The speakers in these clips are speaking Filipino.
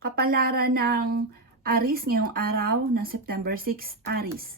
Kapalaran ng Aries ngayong araw ng September 6, Aries.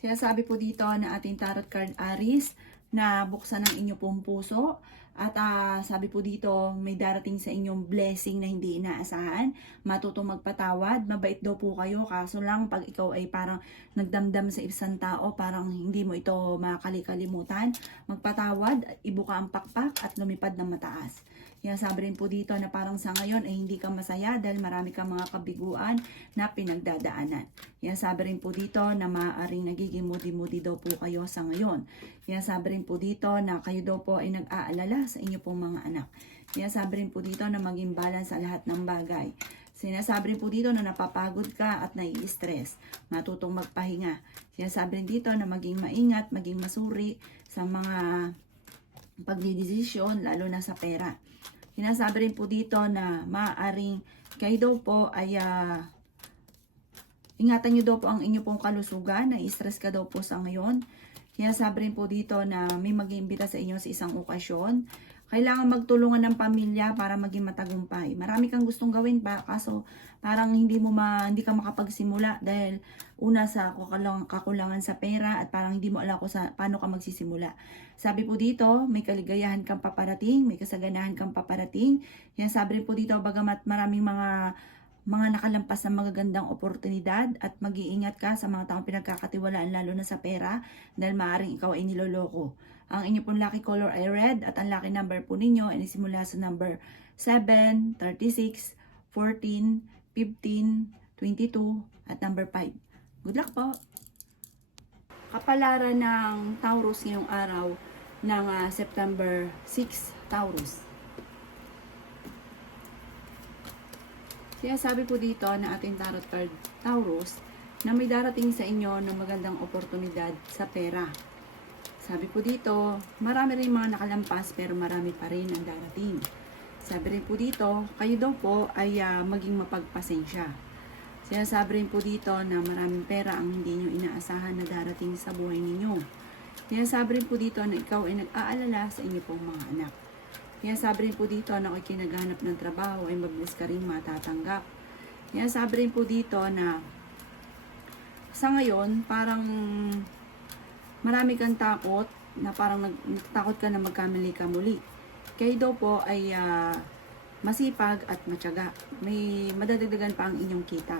Sinasabi po dito na ating tarot card Aries na buksan ang inyo pong puso at sabi po dito may darating sa inyong blessing na hindi inaasahan. Matutong magpatawad, mabait daw po kayo, kaso lang pag ikaw ay parang nagdamdam sa isang tao, parang hindi mo ito makalikalimutan. Magpatawad, ibuka ang pakpak at lumipad ng mataas. Kaya sabi rin po dito na parang sa ngayon ay hindi ka masaya dahil marami kang mga kabiguan na pinagdadaanan. Kaya sabi rin po dito na maaaring nagiging moody-moody daw po kayo sa ngayon. Kaya sabi rin po dito na kayo daw po ay nag-aalala sa inyo pong mga anak. Kaya sabi rin po dito na maging balance sa lahat ng bagay. Sinasabi rin po dito na napapagod ka at nai-stress. Matutong magpahinga. Kaya sabi rin dito na maging maingat, maging masuri sa mga pagdidesisyon, lalo na sa pera. Sinasabi rin po dito na maaaring kayo daw po ay ingatan nyo daw po ang inyo pong kalusugan, na-stress ka daw po sa ngayon. Kaya sabi rin po dito na may mag-iimbita sa inyo sa isang okasyon. Kailangan magtulungan ng pamilya para maging matagumpay. Marami kang gustong gawin pa, kaso parang hindi ka makapagsimula dahil una sa kakulangan sa pera at parang hindi mo alam kung paano ka magsisimula. Sabi po dito, may kaligayahan kang paparating, may kasaganahan kang paparating. Kaya sabi rin po dito, bagamat maraming mga nakalampas na magagandang oportunidad at mag-iingat ka sa mga taong pinagkakatiwalaan lalo na sa pera dahil maaaring ikaw ay niloloko. Ang inyo pong lucky color ay red at ang lucky number po ninyo ay simula sa number 7, 36, 14, 15, 22 at number 5. Good luck po! Kapalaran ng Taurus ngayong araw ng September 6, Taurus. Kaya sabi po dito na ating tarot card Taurus na may darating sa inyo ng magandang oportunidad sa pera. Sabi po dito, marami rin mga nakalampas pero marami pa rin ang darating. Sabi rin po dito, kayo daw po ay maging mapagpasensya. Sinasabi rin po dito na maraming pera ang hindi nyo inaasahan na darating sa buhay ninyo. Sinasabi rin po dito na ikaw ay nag-aalala sa inyo pong mga anak. Kaya sabi rin po dito na kung kinaghanap ng trabaho ay mabilis ka rin matatanggap. Kaya sabi rin po dito na sa ngayon parang marami kang takot na parang nagtakot ka na magkamali ka muli. Kayo daw po ay masipag at matyaga. May madadagdagan pa ang inyong kita.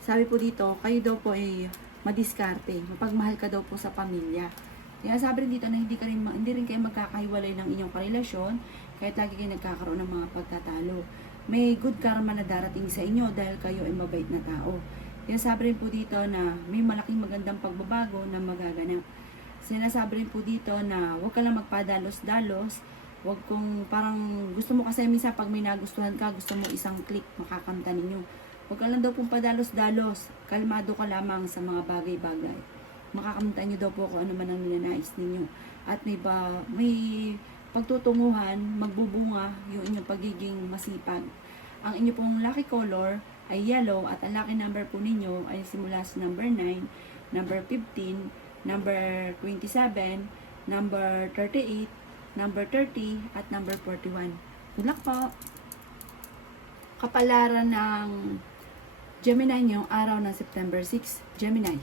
Sabi po dito, kayo daw po ay madiskarte. Mapagmahal ka daw po sa pamilya. Kaya sabi rin dito na hindi rin kayo magkakahiwalay ng inyong karelasyon kahit lagi kayo nagkakaroon ng mga pagtatalo. May good karma na darating sa inyo dahil kayo ay mabait na tao. Kaya sabi rin po dito na may malaking magandang pagbabago na magaganap. Sinasabi rin po dito na huwag ka lang magpadalos-dalos. Huwag kung parang gusto mo kasi minsan pag may nagustuhan ka, gusto mo isang click makakamta ninyo. Huwag ka lang daw pong padalos-dalos. Kalmado ka lamang sa mga bagay-bagay. Makakamta nyo daw po kung ano man ang ninanais ninyo. At may pagtutunguhan, magbubunga yung inyong pagiging masipag. Ang inyo pong lucky color ay yellow at ang lucky number po ninyo ay simula sa number 9, number 15, number 27, number 38, number 30, at number 41. Good luck po! Kapalaran ng Gemini ngayong araw ng September 6, Gemini.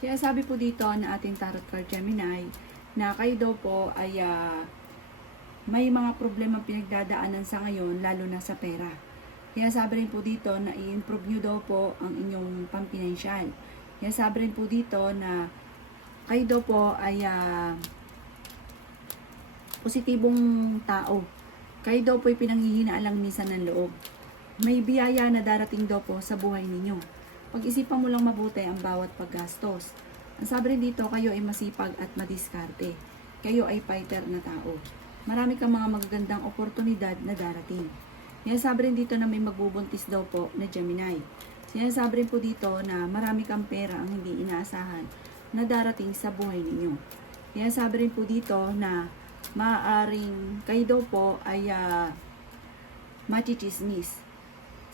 Kaya sabi po dito na ating tarot card Gemini na kayo daw po ay may mga problema pinagdadaanan sa ngayon lalo na sa pera. Kaya sabi rin po dito na i-improve nyo daw po ang inyong pampinansyal. Kaya sabi rin po dito na kayo daw po ay positibong tao. Kayo daw po ay pinanghihinaan lang minsan ng loob. May biyaya na darating daw po sa buhay ninyo. Pag-isipan mo lang mabuti ang bawat paggastos. Ang sabi rin dito, kayo ay masipag at madiskarte. Kayo ay fighter na tao. Marami kang mga magagandang oportunidad na darating. Sinasabi rin dito na may magbubuntis daw po na Gemini. Sinasabi rin po dito na marami kang pera ang hindi inaasahan na darating sa buhay ninyo. Sinasabi rin po dito na maaaring kayo daw po ay machichismis.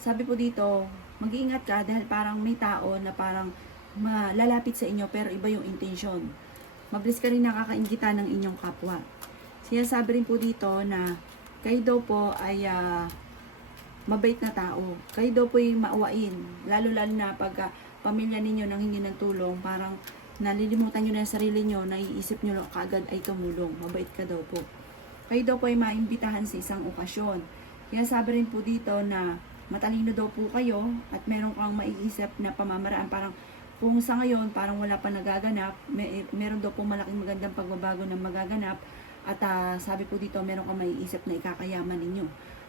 Sabi po dito, mag-iingat ka dahil parang may tao na parang lalapit sa inyo pero iba yung intention. Mabilis ka rin nakakainggitan ng inyong kapwa. Sinasabi rin po dito na kayo daw po ay mabait na tao. Kayo daw po ay maawain. Lalo-lalo na pag pamilya ninyo nang hingi ng tulong, parang nalilimutan nyo na yung sarili nyo, naiisip nyo lang kaagad ay tumulong. Mabait ka daw po. Kayo daw po ay maimbitahan sa isang okasyon. Kaya sabi rin po dito na matalino daw po kayo at meron kang maiisip na pamamaraan. Parang kung sa ngayon parang wala pa nagaganap, meron daw po malaking magandang pagbabago na magaganap. At sabi po dito, meron kang maiisip na ikakayaman ninyo.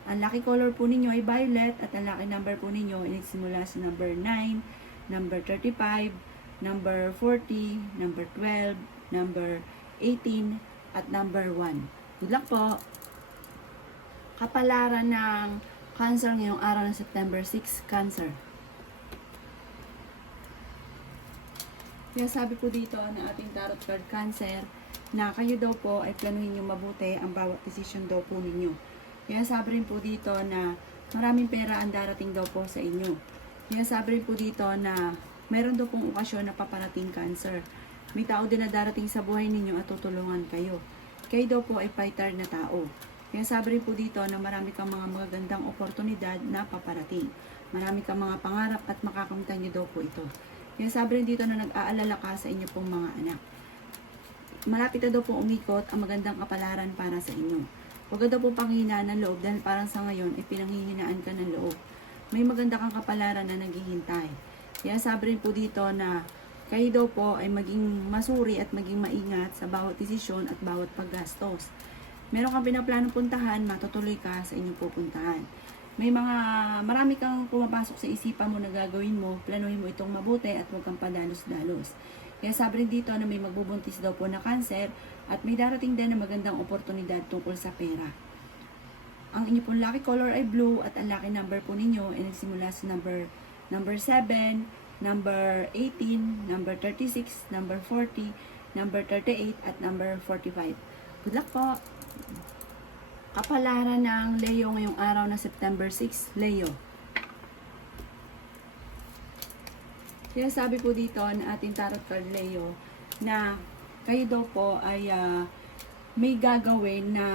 Ang lucky color po ninyo ay violet at ang lucky number po ninyo ay nagsimula sa number 9, number 35, number 40, number 12, number 18, at number 1. Good luck po! Kapalaran ng Cancer ngayong araw ng September 6, Cancer. Kaya sabi po dito na ating tarot card Cancer, na kayo daw po ay planuhin nyo mabuti ang bawat desisyon daw po ninyo. Kaya sabi rin po dito na maraming pera ang darating daw po sa inyo. Kaya sabi rin po dito na meron daw pong okasyon na paparating Cancer. May tao din na darating sa buhay ninyo at tutulungan kayo. Kayo daw po ay fighter na tao. Kaya sabi rin po dito na marami kang mga magagandang oportunidad na paparating. Marami kang mga pangarap at makakamtan nyo daw po ito. Kaya sabi rin dito na nag-aalala ka sa inyo pong mga anak. Malapit na daw po umikot ang magandang kapalaran para sa inyo. Huwag daw po panghihinaan ng loob dahil parang sa ngayon ay pinanghihinaan ka ng loob. May maganda kang kapalaran na naghihintay. Kaya sabi rin po dito na kayo daw po ay maging masuri at maging maingat sa bawat desisyon at bawat paggastos. Meron kang pinaplanong puntahan, matutuloy ka sa inyong pupuntahan. Marami kang pumapasok sa isipan mo na gagawin mo, planuhin mo itong mabuti at huwag kang padalos-dalos. Kaya sabi rin dito na may magbubuntis daw po na Cancer at may darating din na magandang oportunidad tungkol sa pera. Ang inyo pong lucky color ay blue at ang lucky number po ninyo ay nagsimula sa number 7, number 18, number 36, number 40, number 38 at number 45. Good luck po! Kapalaran ng Leo ngayong araw na September 6, Leo. Kaya sabi po dito na ating tarot card Leo na kayo daw po ay may gagawin na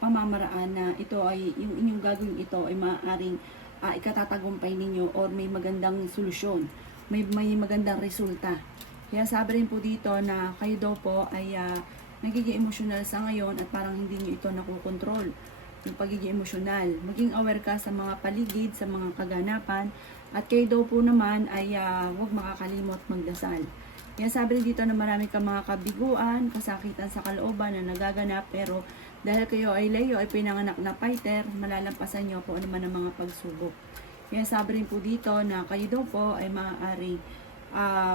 pamamaraan na ito ay yung inyong gagawin ito ay maaaring ikatatagumpay ninyo or may magandang solusyon, may magandang resulta. Kaya sabi rin po dito na kayo daw po ay nagiging emosyonal sa ngayon at parang hindi nyo ito nakukontrol. Yung pagiging emosyonal. Maging aware ka sa mga paligid, sa mga kaganapan. At kayo daw po naman ay huwag makakalimot magdasal. Kaya sabi rin dito na marami kang mga kabiguan, kasakitan sa kalooban na nagaganap. Pero dahil kayo ay Leo, ay pinanganak na fighter, malalampasan nyo po naman ang mga pagsubok. Kaya sabi rin po dito na kayo daw po ay maaaring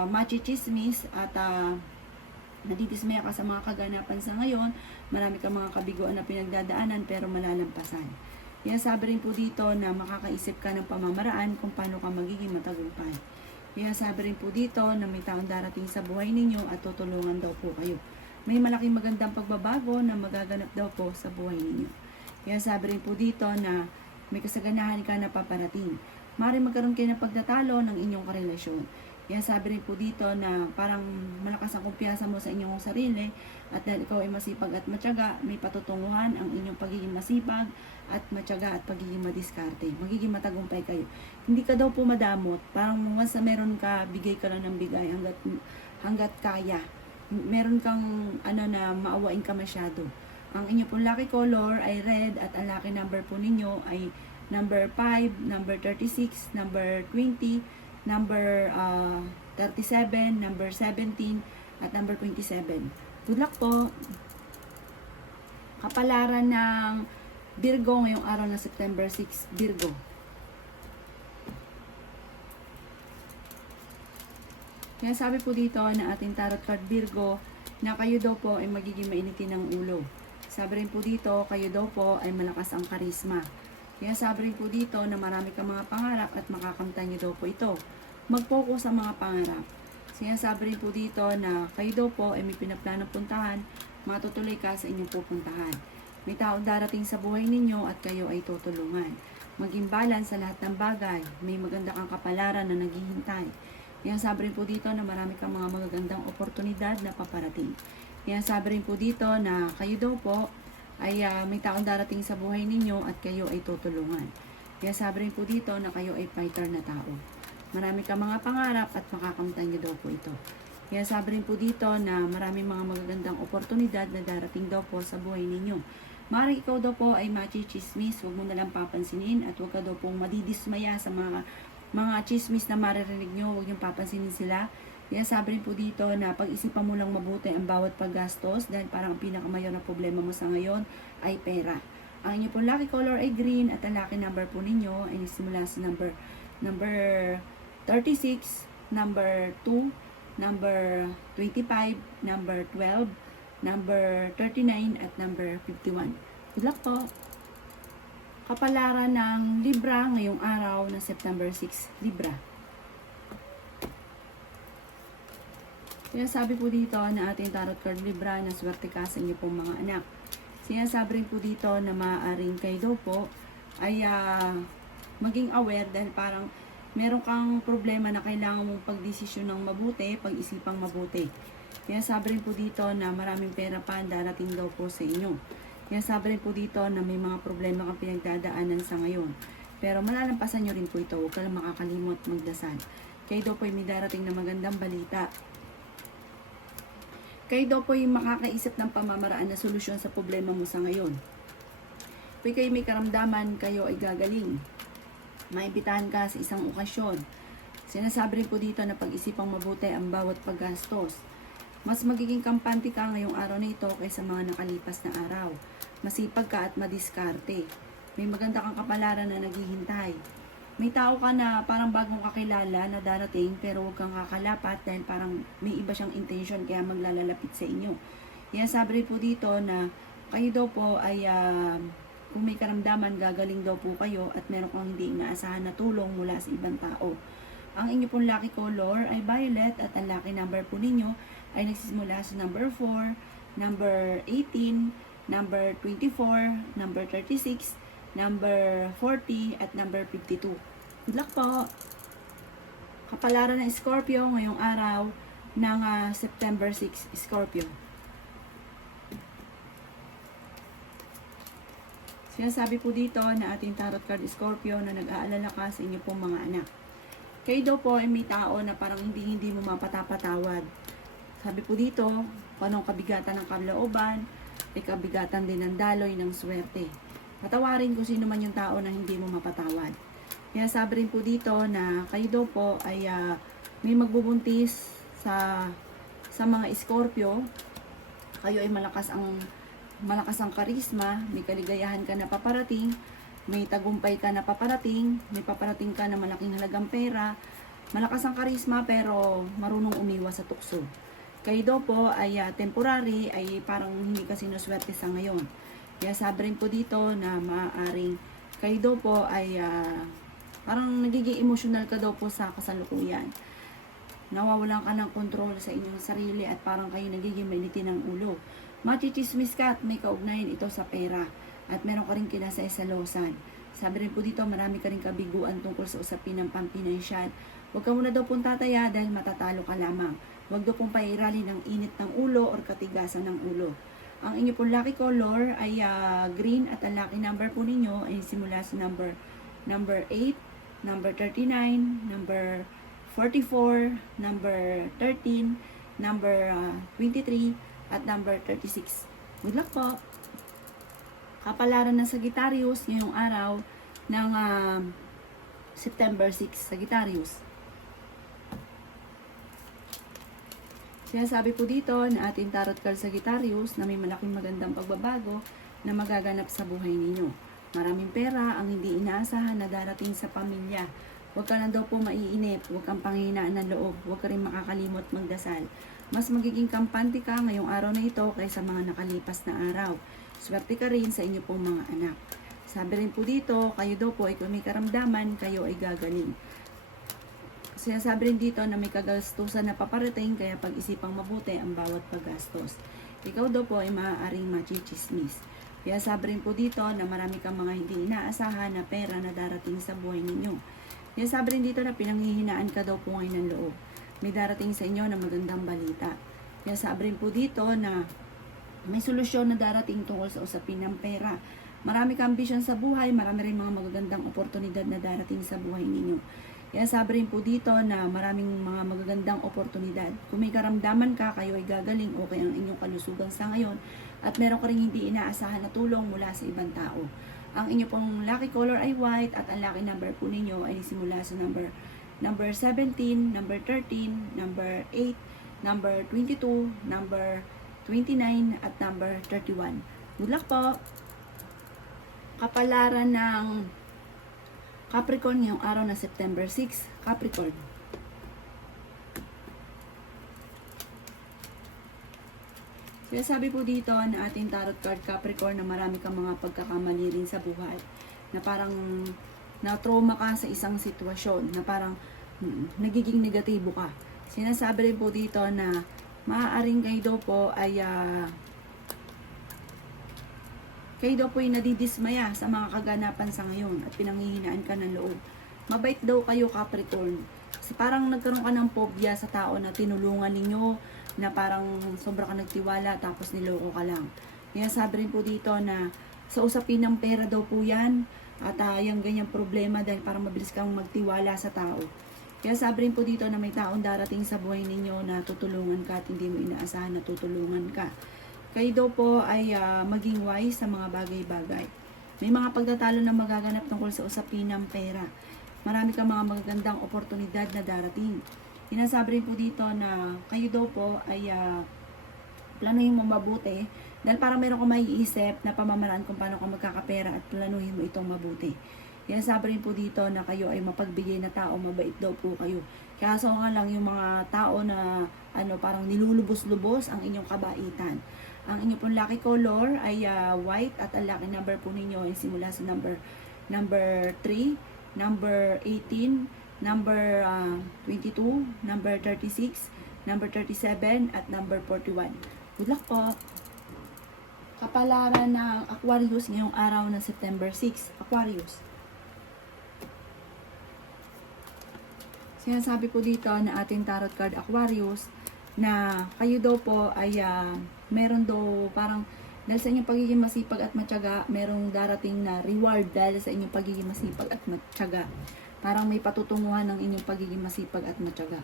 machichismis at nadidismaya ka sa mga kaganapan sa ngayon, marami kang mga kabiguan na pinagdadaanan pero malalampasan. Kaya sabi rin po dito na makakaisip ka ng pamamaraan kung paano ka magiging matagumpay. Kaya sabi rin po dito na may taong darating sa buhay ninyo at tutulungan daw po kayo. May malaking magandang pagbabago na magaganap daw po sa buhay ninyo. Kaya sabi rin po dito na may kasaganahan ka na paparating. Maaaring magkaroon kayo ng pagtatalo ng inyong karelasyon. Kaya sabi rin po dito na parang malakas ang kumpiyansa mo sa inyong sarili at dahil ikaw ay masipag at matyaga, may patutunguhan ang inyong pagiging masipag at matyaga at pagiging madiskarte. Magiging matagumpay kayo. Hindi ka daw po madamot. Parang once na meron ka, bigay ka lang ng bigay hanggat kaya. Meron kang na maawain ka masyado. Ang inyong pong lucky color ay red at ang lucky number po ninyo ay number 5, number 36, number 20, number 37, number 17, at number 27. Good luck po! Kapalaran ng Virgo ngayong araw na September 6, Virgo. Kaya sabi po dito na ating tarot card Virgo na kayo daw po ay magiging mainitin ng ulo. Sabi rin po dito, kayo daw po ay malakas ang karisma. Kaya sabi rin po dito na marami kang mga pangarap at makakamtan nyo daw po ito. Mag-focus sa mga pangarap. Sinasabi rin po dito na kayo daw po ay may pinaplanong puntahan, matutuloy ka sa inyong pupuntahan. May taong darating sa buhay ninyo at kayo ay tutulungan. Maging balance sa lahat ng bagay. May maganda kang kapalaran na naghihintay. Kaya sabi rin po dito na marami kang mga magagandang oportunidad na paparating. Kaya sabi rin po dito na kayo daw po ay may taong darating sa buhay ninyo at kayo ay tutulungan. Kaya sabi rin po dito na kayo ay fighter na tao. Marami ka mga pangarap at makakamtan nyo daw po ito. Kaya sabi rin po dito na maraming mga magagandang oportunidad na darating daw po sa buhay ninyo. Maaaring ikaw daw po ay machismis, huwag mo nalang papansinin at huwag ka daw pong madidismaya sa mga chismis na maririnig nyo, huwag nyo papansinin sila. Kaya sabi rin po dito na pag-isipan mo lang mabuti ang bawat paggastos dahil parang ang pinakamayor na problema mo sa ngayon ay pera. Ang inyo pong lucky color ay green at ang lucky number po ninyo ay nagsimula sa number 36, number 2, number 25, number 12, number 39 at number 51. Good luck po! Kapalaran ng Libra ngayong araw na September 6, Libra. Sinasabi po dito na ating tarot card Libra na swerte ka sa inyo pong mga anak. Sinasabi rin po dito na maaaring kayo daw po ay maging aware dahil parang meron kang problema na kailangan mong pagdesisyon ng mabuti, pag-isipang mabuti. Kaya sabi rin po dito na maraming pera pa darating daw po sa inyo. Kaya sabi rin po dito na may mga problema kang pinagdadaanan sa ngayon. Pero malalampasan nyo rin po ito, huwag ka lang makakalimot magdasal. Kayo daw po ay may darating na magandang balita. Kayo daw po ay makakaisip ng pamamaraan na solusyon sa problema mo sa ngayon. Kung kayo may karamdaman, kayo ay gagaling. Maimbitahan ka sa isang okasyon. Sinasabi rin po dito na pag-isipang mabuti ang bawat paggastos. Mas magiging kampante ka ngayong araw na ito kaysa mga nakalipas na araw. Masipag ka at madiskarte. May maganda kang kapalaran na naghihintay. May tao ka na parang bagong kakilala na darating pero huwag kang kakalapat dahil parang may iba siyang intention kaya maglalalapit sa inyo. Kaya sabi rin po dito na kayo daw po ay kung may karamdaman gagaling daw po kayo at meron kang hindi inaasahan na tulong mula sa ibang tao. Ang inyo pong lucky color ay violet at ang lucky number po ninyo ay nagsisimula sa number 4, number 18, number 24, number 36, number 40, at number 52. Good luck po! Kapalaran ng Scorpio ngayong araw ng September 6, Scorpio. Sinasabi po dito na ating tarot card Scorpio na nag-aalala ka sa inyo pong mga anak. Kayo daw po ay may tao na parang hindi mo mapatapatawad. Sabi po dito, panong kabigatan ng kalooban, ay kabigatan din ng daloy ng swerte. Patawarin kung sino man yung tao na hindi mo mapatawad. Kaya sabi rin po dito na kayo daw po ay may magbubuntis sa mga Scorpio. Kayo ay malakas ang karisma, may kaligayahan ka na paparating, may tagumpay ka na paparating, may paparating ka na malaking halagang pera, malakas ang karisma pero marunong umiwas sa tukso. Kayo daw po ay temporary, ay parang hindi ka sinuswerte sa ngayon. Kaya sabi rin po dito na maaaring kayo daw po ay parang nagiging emotional ka daw po sa kasalukuyan. Nawawalan ka ng kontrol sa inyong sarili at parang kayo nagiging mainitin ng ulo. Machichismis ka at may kaugnayan ito sa pera at meron ka rin kinasay-salosan. Sabi rin po dito marami ka rin kabiguan tungkol sa usapin ng pampinansyal. Huwag ka muna daw pong tataya dahil matatalo ka lamang. Huwag daw pong pairali ng init ng ulo or katigasan ng ulo. Ang inyo pong lucky color ay green at ang lucky number po ninyo ay simula sa number 8, number 39, number 44, number 13, number 23, at number 36. Good luck po! Kapalaran ng Sagittarius ngayong araw ng September 6, Sagittarius. Sinasabi po dito na ating tarot card Sagittarius na may malaking magandang pagbabago na magaganap sa buhay ninyo. Maraming pera ang hindi inaasahan na darating sa pamilya. Huwag ka na daw po maiinip, huwag kang panghihinaan ng loob, huwag ka rin makakalimot magdasal. Mas magiging kampante ka ngayong araw na ito kaysa mga nakalipas na araw. Swerte ka rin sa inyo pong mga anak. Sabi rin po dito, kayo daw po ay kung may karamdaman, kayo ay gagaling. Sinasabi rin dito na may kagastusan na paparating kaya pag-isipang mabuti ang bawat paggastos. Ikaw daw po ay maaaring machichismis. Kaya sabi rin po dito na marami kang mga hindi inaasahan na pera na darating sa buhay ninyo. Kaya sabi rin dito na pinanghihinaan ka daw po ngayon ng loob. May darating sa inyo na magandang balita. Kaya sabi rin po dito na may solusyon na darating tungkol sa usapin ng pera. Marami kang ambisyon sa buhay, marami rin mga magagandang oportunidad na darating sa buhay ninyo. Kaya sabi rin po dito na maraming mga magagandang oportunidad. Kung may karamdaman ka, kayo ay gagaling, okay ang inyong kalusugan sa ngayon, at meron ka rin hindi inaasahan na tulong mula sa ibang tao. Ang inyo pong lucky color ay white, at ang lucky number po ninyo ay simula sa number 17, number 13, number 8, number 22, number 29, at number 31. Good luck po! Kapalaran ng Capricorn ngayong araw na September 6, Capricorn. Kaya sabi po dito na ating tarot card Capricorn na marami kang mga pagkakamali rin sa buhay. Na parang na-trauma ka sa isang sitwasyon. Na parang nagiging negatibo ka. Sinasabi rin po dito na maaaring kayo daw po ay kayo daw po ay nadidismaya sa mga kaganapan sa ngayon at pinanghihinaan ka ng loob. Mabait daw kayo Capricorn. Kasi parang nagkaroon ka ng phobia sa tao na tinulungan ninyo, na parang sobra ka nagtiwala tapos niloko ka lang. Kaya sabi rin po dito na sa usapin ng pera daw po yan, at yung ganyang problema dahil parang mabilis kang magtiwala sa tao. Kaya sabi rin po dito na may taong darating sa buhay ninyo na tutulungan ka at hindi mo inaasahan na tutulungan ka. Kayo daw po ay maging wise sa mga bagay-bagay. May mga pagtatalo na magaganap tungkol sa usapin ng pera. Marami kang mga magagandang oportunidad na darating. Sinasabi rin po dito na kayo daw po ay planuhin mo mabuti dahil parang meron kang maiisip na pamamaraan kung paano ka magkakapera at planuhin mo itong mabuti. Sinasabi rin po dito na kayo ay mapagbigay na tao, mabait daw po kayo. Kaso nga lang yung mga tao na parang nilulubos-lubos ang inyong kabaitan. Ang inyong pong lucky color ay white, at ang lucky number po ninyo ay simula sa number 3, number 18, number 22, number 36, number 37, at number 41. Good luck po! Kapalaran ng Aquarius ngayong araw ng September 6, Aquarius. Sinasabi po dito na ating tarot card Aquarius na kayo daw po ay meron daw parang dahil sa inyong pagiging masipag at matyaga, merong darating na reward dahil sa inyong pagiging masipag at matyaga. Parang may patutunguhan ng inyong pagiging masipag at matyaga.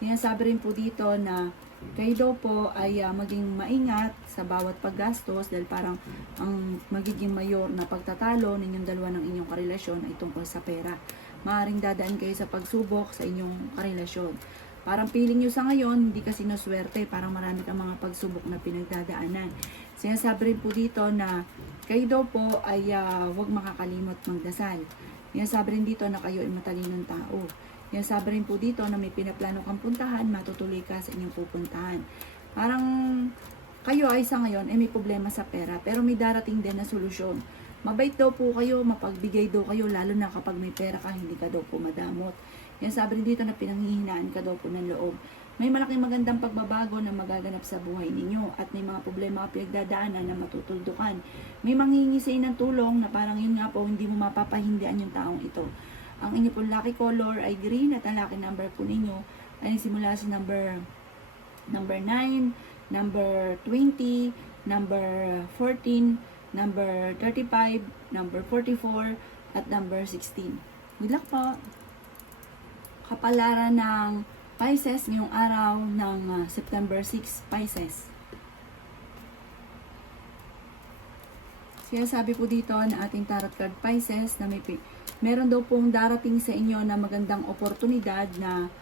Sinasabi rin po dito na kayo daw po ay maging maingat sa bawat paggastos dahil parang ang magiging mayor na pagtatalo ninyong dalawa ng inyong karelasyon ay tungkol sa pera. Maaring dadaan kayo sa pagsubok sa inyong karelasyon. Parang feeling nyo sa ngayon, hindi kasi naswerte. Parang marami kang mga pagsubok na pinagdadaanan. Sinasabi rin po dito na kayo daw po ay huwag makakalimot magdasal. Sinasabi rin dito na kayo ay matalinong tao. Sinasabi rin po dito na may pinaplano kang puntahan, matutuloy ka sa inyong pupuntahan. Parang kayo ay sa ngayon ay may problema sa pera, pero may darating din na solusyon. Mabait daw po kayo, mapagbigay daw kayo, lalo na kapag may pera ka, hindi ka daw po madamot. Yan sabi rin dito na pinanghihinaan ka daw po ng loob. May malaking magandang pagbabago na magaganap sa buhay ninyo at may mga problema ka pinagdadaanan na matutuldukan. May manghihingi sa inyo ng tulong na parang yun nga po, hindi mo mapapahindian yung taong ito. Ang inyo pong lucky color ay green at ang lucky number po ninyo ay simula sa number 9, number 20, number 14, number 35, number 44, at number 16. Good luck po! Kapalaran ng Pisces ngayong araw ng September 6, Pisces. Kaya sabi po dito na ating tarot card Pisces na meron daw pong darating sa inyo na magandang oportunidad na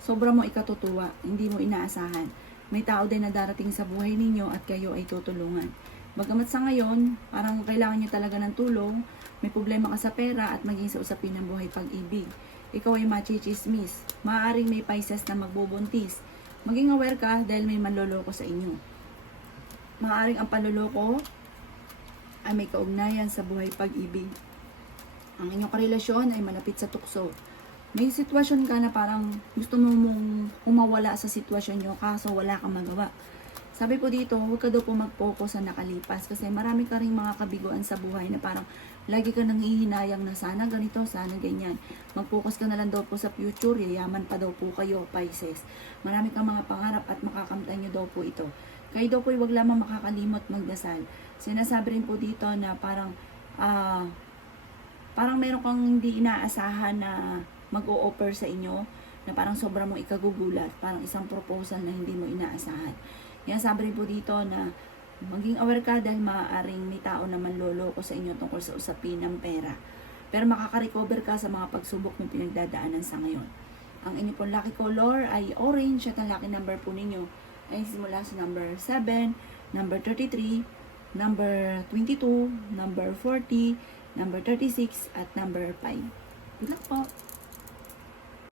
sobra mo ikatutuwa, hindi mo inaasahan. May tao din na darating sa buhay ninyo at kayo ay tutulungan. Bagamat sa ngayon, parang kailangan niyo talaga ng tulong, may problema ka sa pera at maging sa usapin ng buhay pag-ibig. Ikaw ay machichismis. Maaaring may Pisces na magbubuntis. Maging aware ka dahil may manloloko sa inyo. Maaaring ang panloloko ay may kaugnayan sa buhay pag-ibig. Ang inyong karelasyon ay malapit sa tukso. May sitwasyon ka na parang gusto mo mong umawala sa sitwasyon nyo kaso wala kang magawa. Sabi po dito, huwag ka daw po mag-focus sa nakalipas kasi marami ka ring mga kabiguan sa buhay na parang lagi ka nang hihinayang na sana ganito, sana ganyan. Mag-focus ka na lang daw po sa future, yayaman pa daw po kayo, Pisces. Marami kang mga pangarap at makakamtan nyo daw po ito. Kayo daw po huwag lamang makakalimot magdasal. Sinasabi rin po dito na parang meron kang hindi inaasahan na mag-o-offer sa inyo na parang sobrang mong ikagugulat, parang isang proposal na hindi mo inaasahan. Yan, sabi rin po dito na maging aware ka dahil maaaring may tao na manloloko sa inyo tungkol sa usapin ng pera. Pero makaka-recover ka sa mga pagsubok na pinagdadaanan sa ngayon. Ang inyo pong lucky color ay orange at ang lucky number po ninyo ay simula sa number 7, number 33, number 22, number 40, number 36, at number 5. Good luck po!